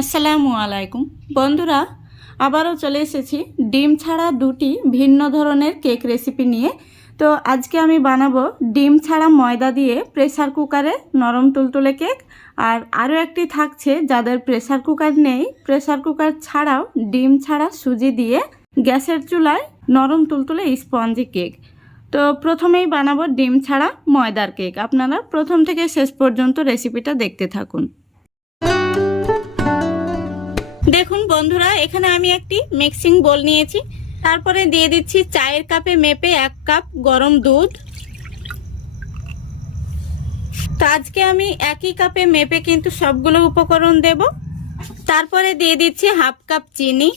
আসসালামু আলাইকুম বন্ধুরা, আবারও চলে এসেছি ডিম ছাড়া দুটি ভিন্ন ধরনের কেক রেসিপি নিয়ে। তো আজকে আমি বানাবো ডিম ছাড়া ময়দা দিয়ে প্রেসার কুকারে নরম তুলতুলে কেক। আর আরও একটি থাকছে যাদের প্রেসার কুকার নেই, প্রেসার কুকার ছাড়াও ডিম ছাড়া সুজি দিয়ে গ্যাসের চুলায় নরম তুলতুলে স্পঞ্জি কেক। তো প্রথমেই বানাবো ডিম ছাড়া ময়দার কেক। আপনারা প্রথম থেকে শেষ পর্যন্ত রেসিপিটা দেখতে থাকুন। দেখুন বন্ধুরা, এখানে আমি একটি মিক্সিং বোল নিয়েছি, তারপরে দিয়ে দিচ্ছি চায়ের কাপে মেপে 1 কাপ গরম দুধ। তো আজকে আমি একই কাপে মেপে কিন্তু সবগুলো উপকরণ দেব। তারপরে দিয়ে দিচ্ছি 1/2 কাপ চিনি।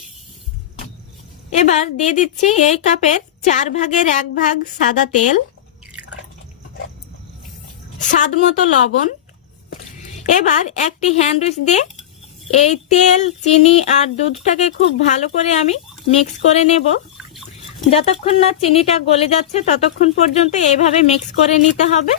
এবার দিয়ে দিচ্ছি এই কাপের 4 ভাগের 1 ভাগ সাদা তেল, স্বাদ মতো লবণ। এবার একটি হ্যান্ড উইচ দিয়ে এই তেল, চিনি আর দুধটাকে খুব ভালো করে আমি মিক্স করে নেব। যতক্ষণ না চিনিটা গলে যাচ্ছে ততক্ষণ পর্যন্ত এইভাবে মিক্স করে নিতে হবে।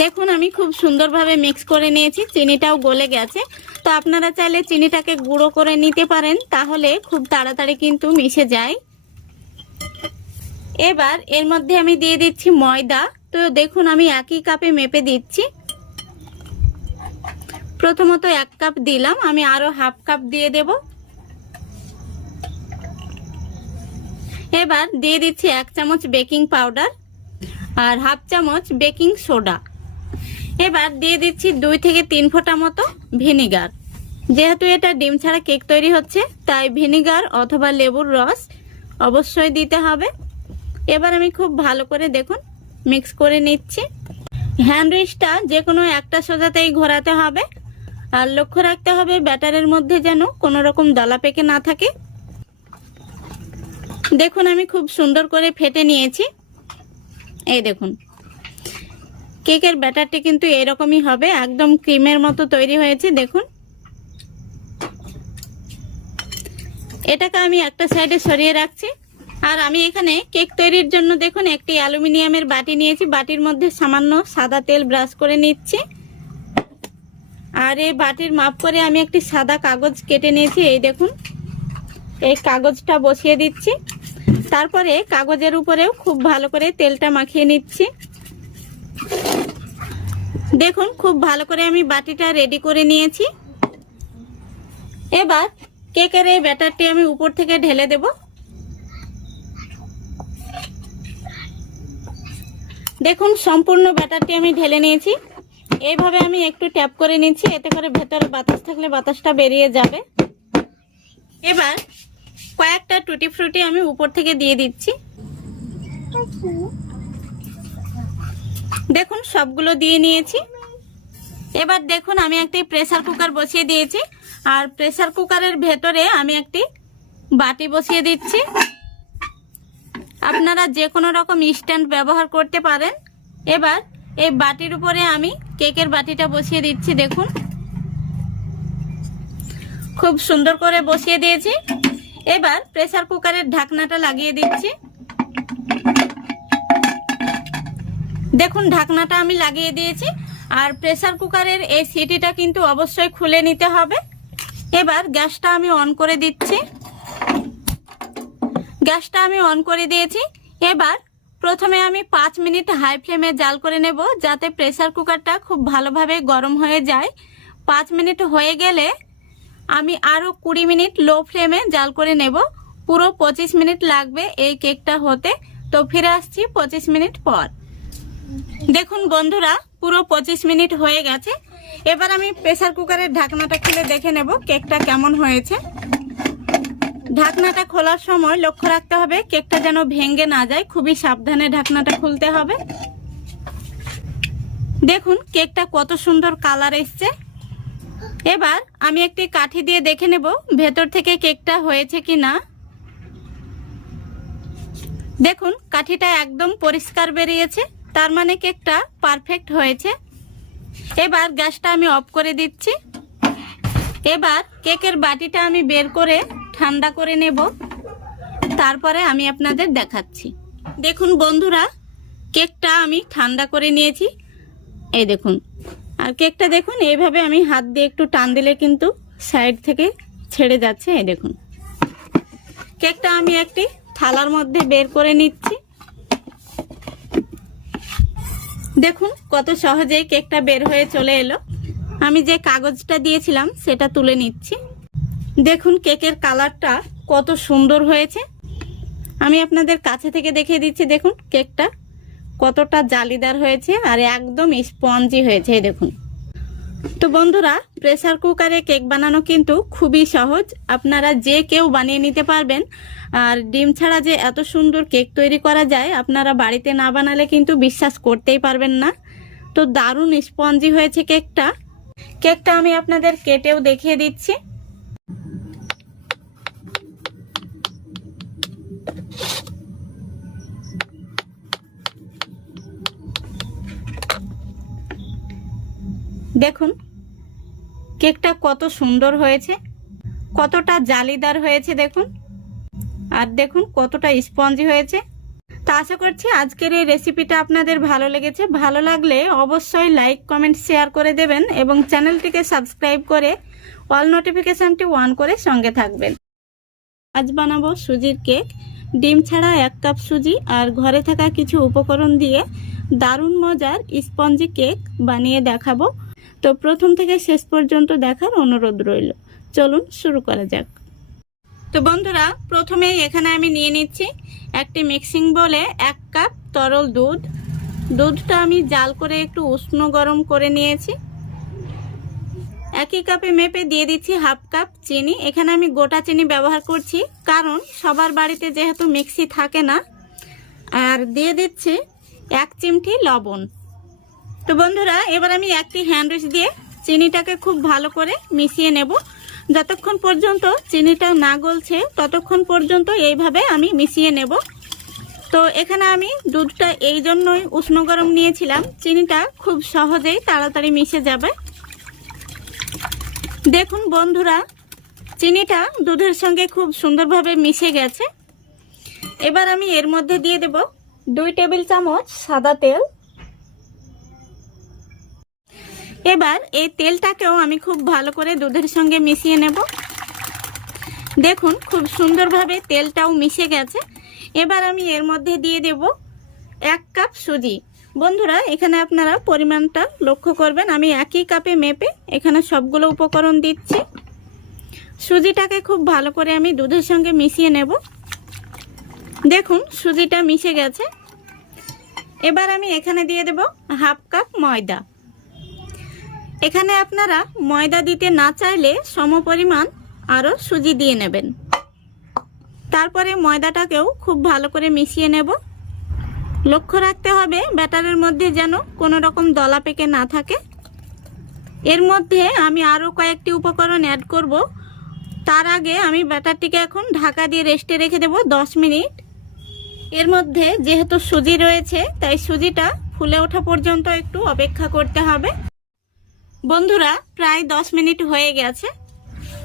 দেখুন আমি খুব সুন্দরভাবে মিক্স করে নিয়েছি, চিনিটাও গলে গেছে। তো আপনারা চাইলে চিনিটাকে গুঁড়ো করে নিতে পারেন, তাহলে খুব তাড়াতাড়ি কিন্তু মিশে যায়। এবার এর মধ্যে আমি দিয়ে দিচ্ছি ময়দা। তো দেখুন আমি একই কাপে মেপে দিচ্ছি। প্রথমত 1 কাপ দিলাম, আমি আরো 1/2 কাপ দিয়ে দেব। এবার দিয়ে দিচ্ছি 1 চামচ বেকিং পাউডার আর 1/2 চামচ বেকিং সোডা। এবার দিয়ে দিচ্ছি 2 থেকে 3 ফোঁটা মতো ভিনিগার। যেহেতু এটা ডিম ছাড়া কেক তৈরি হচ্ছে, তাই ভিনিগার অথবা লেবুর রস অবশ্যই দিতে হবে। এবার আমি খুব ভালো করে দেখুন মিক্স করে নিচ্ছি। হ্যান্ড উইচটা যে কোনো একটা সোজাতেই ঘোরাতে হবে, আর লক্ষ্য রাখতে হবে ব্যাটারের মধ্যে যেন কোনো রকম দলা পেকে না থাকে। দেখুন আমি খুব সুন্দর করে ফেটে নিয়েছি। এই দেখুন কেকের ব্যাটারটি কিন্তু এরকমই হবে, একদম ক্রিমের মতো তৈরি হয়েছে। দেখুন এটাকে আমি একটা সাইডে সরিয়ে রাখছি। আর আমি এখানে কেক তৈরির জন্য দেখুন একটি অ্যালুমিনিয়ামের বাটি নিয়েছি। বাটির মধ্যে সামান্য সাদা তেল ব্রাশ করে নিচ্ছি। আর এই বাটির মাপ করে আমি একটি সাদা কাগজ কেটে নিয়েছি। এই দেখুন এই কাগজটা বসিয়ে দিচ্ছি। তারপরে কাগজের উপরেও খুব ভালো করে তেলটা মাখিয়ে নিচ্ছি। দেখুন খুব ভালো করে আমি বাটিটা রেডি করে নিয়েছি। এবার কেকের এই ব্যাটারটি আমি উপর থেকে ঢেলে দেব। দেখুন সম্পূর্ণ ব্যাটারটি আমি ঢেলে নিয়েছি। এইভাবে আমি একটু ট্যাপ করে নিচ্ছি, এতে করে ভেতরে বাতাস থাকলে বাতাসটা বেরিয়ে যাবে। এবার কয়েকটা টুটি ফ্রুটি আমি উপর থেকে দিয়ে দিচ্ছি। দেখুন সবগুলো দিয়ে নিয়েছি। এবার দেখুন আমি একটি প্রেসার কুকার বসিয়ে দিয়েছি, আর প্রেসার কুকারের ভেতরে আমি একটি বাটি বসিয়ে দিচ্ছি। আপনারা যে কোনো রকম স্ট্যান্ড ব্যবহার করতে পারেন। এবার এই বাটির উপরে আমি কেকের বাটিটা বসিয়ে দিচ্ছি। দেখুন খুব সুন্দর করে বসিয়ে দিয়েছি। এবার প্রেসার কুকারের ঢাকনাটা লাগিয়ে দিচ্ছি। দেখুন ঢাকনাটা আমি লাগিয়ে দিয়েছি। আর প্রেসার কুকারের এই সিটিটা কিন্তু অবশ্যই খুলে নিতে হবে। এবার গ্যাসটা আমি অন করে দিচ্ছি। গ্যাসটা আমি অন করে দিয়েছি। এবার প্রথমে আমি 5 মিনিট হাই ফ্লেমে জাল করে নেব, যাতে প্রেসার কুকারটা খুব ভালোভাবে গরম হয়ে যায়। 5 মিনিট হয়ে গেলে আমি আরও 20 মিনিট লো ফ্লেমে জাল করে নেব। পুরো 25 মিনিট লাগবে এই কেকটা হতে। তো ফিরে আসছি 25 মিনিট পর। দেখুন বন্ধুরা পুরো 25 মিনিট হয়ে গেছে। এবার আমি প্রেসার কুকারের ঢাকনাটা খুলে দেখে নেব কেকটা কেমন হয়েছে। ঢাকনাটা খোলার সময় লক্ষ্য রাখতে হবে কেকটা যেন ভেঙে না যায়, খুবই সাবধানে ঢাকনাটা খুলতে হবে। দেখুন কেকটা কত সুন্দর কালার এসছে। এবার আমি একটি কাঠি দিয়ে দেখে নেব ভেতর থেকে কেকটা হয়েছে কি না। দেখুন কাঠিটা একদম পরিষ্কার বেরিয়েছে, তার মানে কেকটা পারফেক্ট হয়েছে। এবার গ্যাসটা আমি অফ করে দিচ্ছি। এবার কেকের বাটিটা আমি বের করে ঠান্ডা করে নেব, তারপরে আমি আপনাদের দেখাচ্ছি। দেখুন বন্ধুরা কেকটা আমি ঠান্ডা করে নিয়েছি। এই দেখুন আর কেকটা দেখুন এইভাবে আমি হাত দিয়ে একটু টান দিলে কিন্তু সাইড থেকে ছেড়ে যাচ্ছে। এই দেখুন কেকটা আমি একটি থালার মধ্যে বের করে নিচ্ছি। দেখুন কত সহজেই কেকটা বের হয়ে চলে এলো। আমি যে কাগজটা দিয়েছিলাম সেটা তুলে নিচ্ছি। দেখুন কেকের কালারটা কত সুন্দর হয়েছে। আমি আপনাদের কাছে থেকে দেখিয়ে দিচ্ছি। দেখুন কেকটা কতটা জালিদার হয়েছে আর একদম স্পঞ্জি হয়েছে। এই দেখুন। তো বন্ধুরা, প্রেসার কুকারে কেক বানানো কিন্তু খুবই সহজ, আপনারা যে কেউ বানিয়ে নিতে পারবেন। আর ডিম ছাড়া যে এত সুন্দর কেক তৈরি করা যায় আপনারা বাড়িতে না বানালে কিন্তু বিশ্বাস করতেই পারবেন না। তো দারুণ স্পঞ্জি হয়েছে কেকটা। কেকটা আমি আপনাদের কেটেও দেখিয়ে দিচ্ছি। দেখুন কেকটা কত সুন্দর হয়েছে, কতটা জালিদার হয়েছে দেখুন, আর দেখুন কতটা স্পঞ্জি হয়েছে। তা আশা করছি আজকের এই রেসিপিটা আপনাদের ভালো লেগেছে। ভালো লাগলে অবশ্যই লাইক কমেন্ট শেয়ার করে দেবেন এবং চ্যানেলটিকে সাবস্ক্রাইব করে অল নোটিফিকেশনটি অন করে সঙ্গে থাকবেন। আজ বানাবো সুজির কেক। ডিম ছাড়া 1 কাপ সুজি আর ঘরে থাকা কিছু উপকরণ দিয়ে দারুণ মজার স্পঞ্জি কেক বানিয়ে দেখাবো। তো প্রথম থেকে শেষ পর্যন্ত দেখার অনুরোধ রইল। চলুন শুরু করা যাক। তো বন্ধুরা, প্রথমেই এখানে আমি নিয়ে নিচ্ছি একটি মিক্সিং বলে 1 কাপ তরল দুধ। দুধটা আমি জাল করে একটু উষ্ণ গরম করে নিয়েছি। একই কাপে মেপে দিয়ে দিচ্ছি 1/2 কাপ চিনি। এখানে আমি গোটা চিনি ব্যবহার করছি কারণ সবার বাড়িতে যেহেতু মিক্সি থাকে না। আর দিয়ে দিচ্ছি 1 চিমটি লবণ। তো বন্ধুরা, এবার আমি একটি হ্যান্ড উইচ দিয়ে চিনিটাকে খুব ভালো করে মিশিয়ে নেব। যতক্ষণ পর্যন্ত চিনিটা না গলছে ততক্ষণ পর্যন্ত এইভাবে আমি মিশিয়ে নেব। তো এখানে আমি দুধটা এই জন্যই উষ্ণ গরম নিয়েছিলাম, চিনিটা খুব সহজেই তাড়াতাড়ি মিশে যাবে। দেখুন বন্ধুরা, চিনিটা দুধের সঙ্গে খুব সুন্দরভাবে মিশে গেছে। এবার আমি এর মধ্যে দিয়ে দেব 2 টেবিল চামচ সাদা তেল। এবার এই তেলটাকেও আমি খুব ভালো করে দুধের সঙ্গে মিশিয়ে নেব। দেখুন খুব সুন্দরভাবে তেলটাও মিশে গেছে। এবার আমি এর মধ্যে দিয়ে দেব 1 কাপ সুজি। বন্ধুরা, এখানে আপনারা পরিমাণটা লক্ষ্য করবেন। আমি একই কাপে মেপে এখানে সবগুলো উপকরণ দিচ্ছি। সুজিটাকে খুব ভালো করে আমি দুধের সঙ্গে মিশিয়ে নেব। দেখুন সুজিটা মিশে গেছে। এবার আমি এখানে দিয়ে দেব 1/2 কাপ ময়দা। এখানে আপনারা ময়দা দিতে না চাইলে সমপরিমাণ আরও সুজি দিয়ে নেবেন। তারপরে ময়দাটাকেও খুব ভালো করে মিশিয়ে নেব। লক্ষ্য রাখতে হবে ব্যাটারের মধ্যে যেন কোনো রকম দলা পেকে না থাকে। এর মধ্যে আমি আরও কয়েকটি উপকরণ অ্যাড করব। তার আগে আমি ব্যাটারটিকে এখন ঢাকা দিয়ে রেস্টে রেখে দেব 10 মিনিট। এর মধ্যে যেহেতু সুজি রয়েছে তাই সুজিটা ফুলে ওঠা পর্যন্ত একটু অপেক্ষা করতে হবে। বন্ধুরা, প্রায় 10 মিনিট হয়ে গেছে।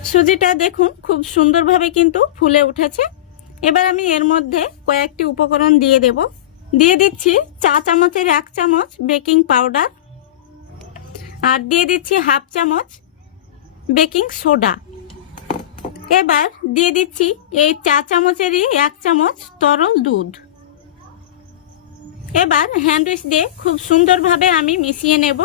সুজিটা দেখুন খুব সুন্দরভাবে কিন্তু ফুলে উঠেছে। এবার আমি এর মধ্যে কয়েকটি উপকরণ দিয়ে দেব। দিয়ে দিচ্ছি চা চামচের 1 চামচ বেকিং পাউডার, আর দিয়ে দিচ্ছি 1/2 চামচ বেকিং সোডা। এবার দিয়ে দিচ্ছি এই চা চামচেরই 1 চামচ তরল দুধ। এবার হ্যান্ড উইচ দিয়ে খুব সুন্দরভাবে আমি মিশিয়ে নেব।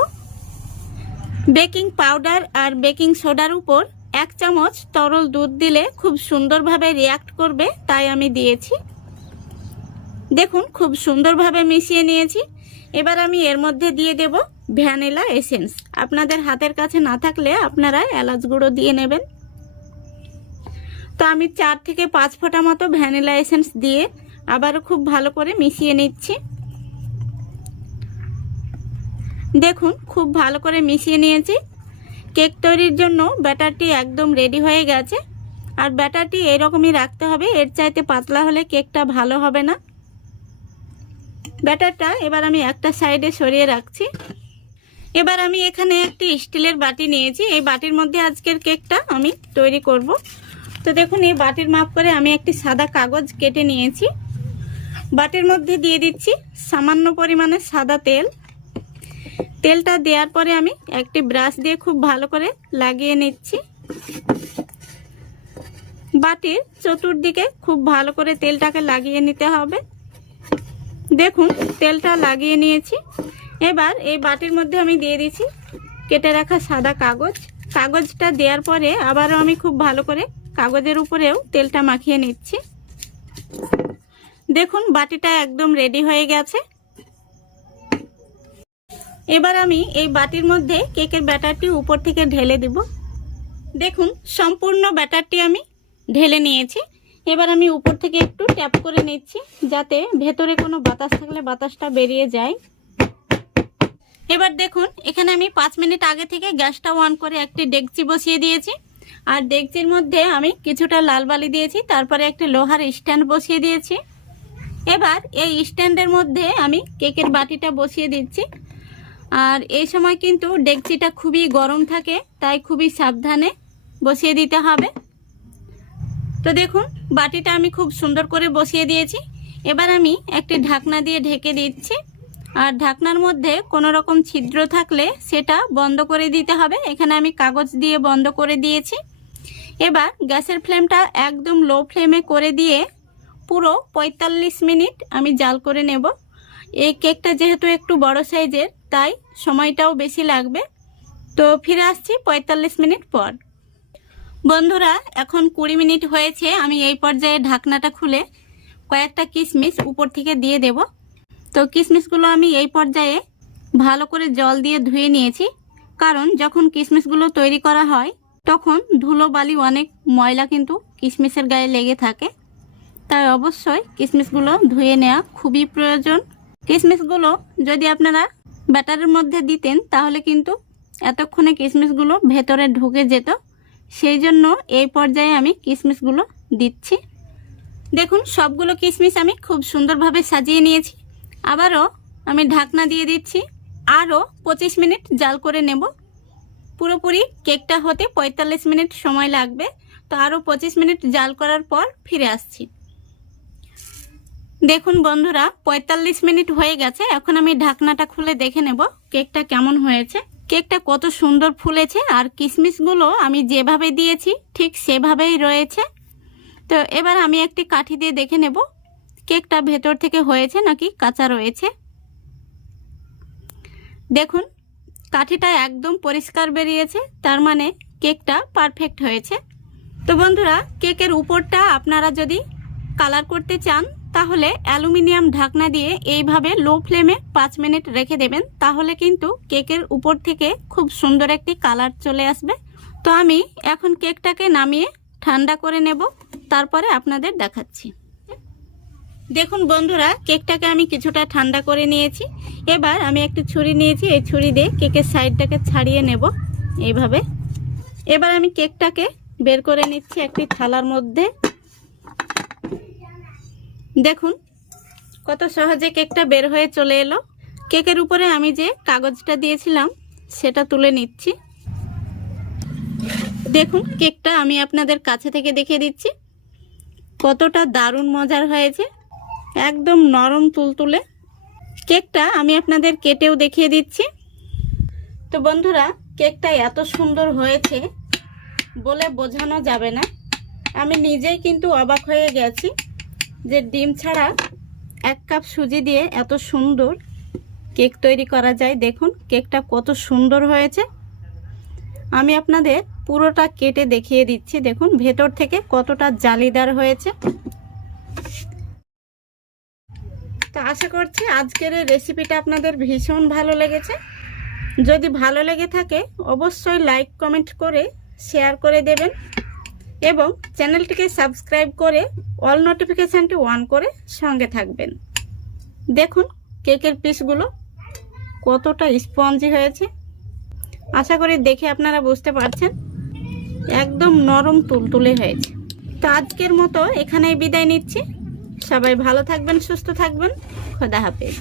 বেকিং পাউডার আর বেকিং সোডার উপর 1 চামচ তরল দুধ দিলে খুব সুন্দরভাবে রিঅ্যাক্ট করবে, তাই আমি দিয়েছি। দেখুন খুব সুন্দরভাবে মিশিয়ে নিয়েছি। এবার আমি এর মধ্যে দিয়ে দেব ভ্যানিলা এসেন্স। আপনাদের হাতের কাছে না থাকলে আপনারা এলাচ গুঁড়ো দিয়ে নেবেন। তো আমি 4 থেকে 5 ফোঁটা মতো ভ্যানিলা এসেন্স দিয়ে আবারও খুব ভালো করে মিশিয়ে নিচ্ছি। দেখুন খুব ভালো করে মিশিয়ে নিয়েছি। কেক তৈরির জন্য ব্যাটারটি একদম রেডি হয়ে গেছে। আর ব্যাটারটি এরকমই রাখতে হবে, এর চাইতে পাতলা হলে কেকটা ভালো হবে না। ব্যাটারটা এবার আমি একটা সাইডে সরিয়ে রাখছি। এবার আমি এখানে একটি স্টিলের বাটি নিয়েছি। এই বাটির মধ্যে আজকের কেকটা আমি তৈরি করব। তো দেখুন এই বাটির মাপ করে আমি একটি সাদা কাগজ কেটে নিয়েছি। বাটির মধ্যে দিয়ে দিচ্ছি সামান্য পরিমাণে সাদা তেল। তেলটা দেওয়ার পরে আমি একটি ব্রাশ দিয়ে খুব ভালো করে লাগিয়ে নিচ্ছি। বাটির চতুর্দিকে খুব ভালো করে তেলটাকে লাগিয়ে নিতে হবে। দেখুন তেলটা লাগিয়ে নিয়েছি। এবার এই বাটির মধ্যে আমি দিয়ে দিচ্ছি কেটে রাখা সাদা কাগজ। কাগজটা দেওয়ার পরে আবারও আমি খুব ভালো করে কাগজের উপরেও তেলটা মাখিয়ে নিচ্ছি। দেখুন বাটিটা একদম রেডি হয়ে গেছে। এবার আমি এই বাটির মধ্যে কেকের ব্যাটারটি উপর থেকে ঢেলে দেব। দেখুন সম্পূর্ণ ব্যাটারটি আমি ঢেলে নিয়েছি। এবার আমি উপর থেকে একটু ট্যাপ করে নিচ্ছি যাতে ভেতরে কোনো বাতাস থাকলে বাতাসটা বেরিয়ে যায়। এবার দেখুন এখানে আমি 5 মিনিট আগে থেকে গ্যাসটা অন করে একটি ডেকচি বসিয়ে দিয়েছি। আর ডেকচির মধ্যে আমি কিছুটা লাল বালি দিয়েছি, তারপরে একটি লোহার স্ট্যান্ড বসিয়ে দিয়েছি। এবার এই স্ট্যান্ডের মধ্যে আমি কেকের বাটিটা বসিয়ে দিচ্ছি। আর এই সময় কিন্তু ডেকচিটা খুবই গরম থাকে, তাই খুবই সাবধানে বসিয়ে দিতে হবে। তো দেখুন বাটিটা আমি খুব সুন্দর করে বসিয়ে দিয়েছি। এবার আমি একটি ঢাকনা দিয়ে ঢেকে দিচ্ছি। আর ঢাকনার মধ্যে কোনো রকম ছিদ্র থাকলে সেটা বন্ধ করে দিতে হবে। এখানে আমি কাগজ দিয়ে বন্ধ করে দিয়েছি। এবার গ্যাসের ফ্লেমটা একদম লো ফ্লেমে করে দিয়ে পুরো 45 মিনিট আমি জাল করে নেব। এই কেকটা যেহেতু একটু বড় সাইজের তাই সময়টাও বেশি লাগবে। তো ফিরে আসছি 45 মিনিট পর। বন্ধুরা এখন 20 মিনিট হয়েছে। আমি এই পর্যায়ে ঢাকনাটা খুলে কয়েকটা কিশমিশ উপর থেকে দিয়ে দেব। তো কিশমিশগুলো আমি এই পর্যায়ে ভালো করে জল দিয়ে ধুয়ে নিয়েছি, কারণ যখন কিশমিশগুলো তৈরি করা হয় তখন ধুলো বালি অনেক ময়লা কিন্তু কিশমিশের গায়ে লেগে থাকে, তাই অবশ্যই কিশমিশগুলো ধুয়ে নেওয়া খুবই প্রয়োজন। কিশমিশগুলো যদি আপনারা ব্যাটারের মধ্যে দিতেন তাহলে কিন্তু এতক্ষণে কিশমিশগুলো ভেতরে ঢুকে যেত, সেই জন্য এই পর্যায়ে আমি কিশমিশগুলো দিচ্ছি। দেখুন সবগুলো কিশমিশ আমি খুব সুন্দরভাবে সাজিয়ে নিয়েছি। আবারও আমি ঢাকনা দিয়ে দিচ্ছি। আরও 25 মিনিট জাল করে নেব। পুরোপুরি কেকটা হতে 45 মিনিট সময় লাগবে। তো আরও 25 মিনিট জাল করার পর ফিরে আসছি। দেখুন বন্ধুরা 45 মিনিট হয়ে গেছে। এখন আমি ঢাকনাটা খুলে দেখে নেব কেকটা কেমন হয়েছে। কেকটা কত সুন্দর ফুলেছে আর কিশমিশগুলো আমি যেভাবে দিয়েছি ঠিক সেভাবেই রয়েছে। তো এবার আমি একটি কাঠি দিয়ে দেখে নেব কেকটা ভেতর থেকে হয়েছে নাকি কাঁচা রয়েছে। দেখুন কাঠিটা একদম পরিষ্কার বেরিয়েছে, তার মানে কেকটা পারফেক্ট হয়েছে। তো বন্ধুরা কেকের উপরটা আপনারা যদি কালার করতে চান তাহলে অ্যালুমিনিয়াম ঢাকনা দিয়ে এইভাবে লো ফ্লেমে 5 মিনিট রেখে দেবেন, তাহলে কিন্তু কেকের উপর থেকে খুব সুন্দর একটি কালার চলে আসবে। তো আমি এখন কেকটাকে নামিয়ে ঠান্ডা করে নেব, তারপরে আপনাদের দেখাচ্ছি। দেখুন বন্ধুরা কেকটাকে আমি কিছুটা ঠান্ডা করে নিয়েছি। এবার আমি একটি ছুরি নিয়েছি, এই ছুরি দিয়ে কেকের সাইডটাকে ছাড়িয়ে নেব এইভাবে। এবার আমি কেকটাকে বের করে নিচ্ছি একটি থালার মধ্যে। দেখুন কত সহজে কেকটা বের হয়ে চলে এলো। কেকের উপরে আমি যে কাগজটা দিয়েছিলাম সেটা তুলে নিচ্ছি। দেখুন কেকটা আমি আপনাদের কাছে থেকে দেখিয়ে দিচ্ছি কতটা দারুণ মজার হয়েছে, একদম নরম তুলতুলে। কেকটা আমি আপনাদের কেটেও দেখিয়ে দিচ্ছি। তো বন্ধুরা কেকটা এত সুন্দর হয়েছে বলে বোঝানো যাবে না। আমি নিজেই কিন্তু অবাক হয়ে গেছি যে ডিম ছাড়া 1 কাপ সুজি দিয়ে এত সুন্দর কেক তৈরি করা যায়। দেখুন কেকটা কত সুন্দর হয়েছে। আমি আপনাদের পুরোটা কেটে দেখিয়ে দিচ্ছি। দেখুন ভেতর থেকে কতটা জালিদার হয়েছে। তো আশা করছি আজকের এই রেসিপিটা আপনাদের ভীষণ ভালো লেগেছে। যদি ভালো লেগে থাকে অবশ্যই লাইক কমেন্ট করে শেয়ার করে দেবেন এবং চ্যানেলটিকে সাবস্ক্রাইব করে অল নোটিফিকেশানটি অন করে সঙ্গে থাকবেন। দেখুন কেকের পিসগুলো কতটা স্পঞ্জি হয়েছে, আশা করি দেখে আপনারা বুঝতে পারছেন একদম নরম তুলতুলে হয়েছে। তো আজকের মতো এখানেই বিদায় নিচ্ছি। সবাই ভালো থাকবেন, সুস্থ থাকবেন। খোদা হাফেজ।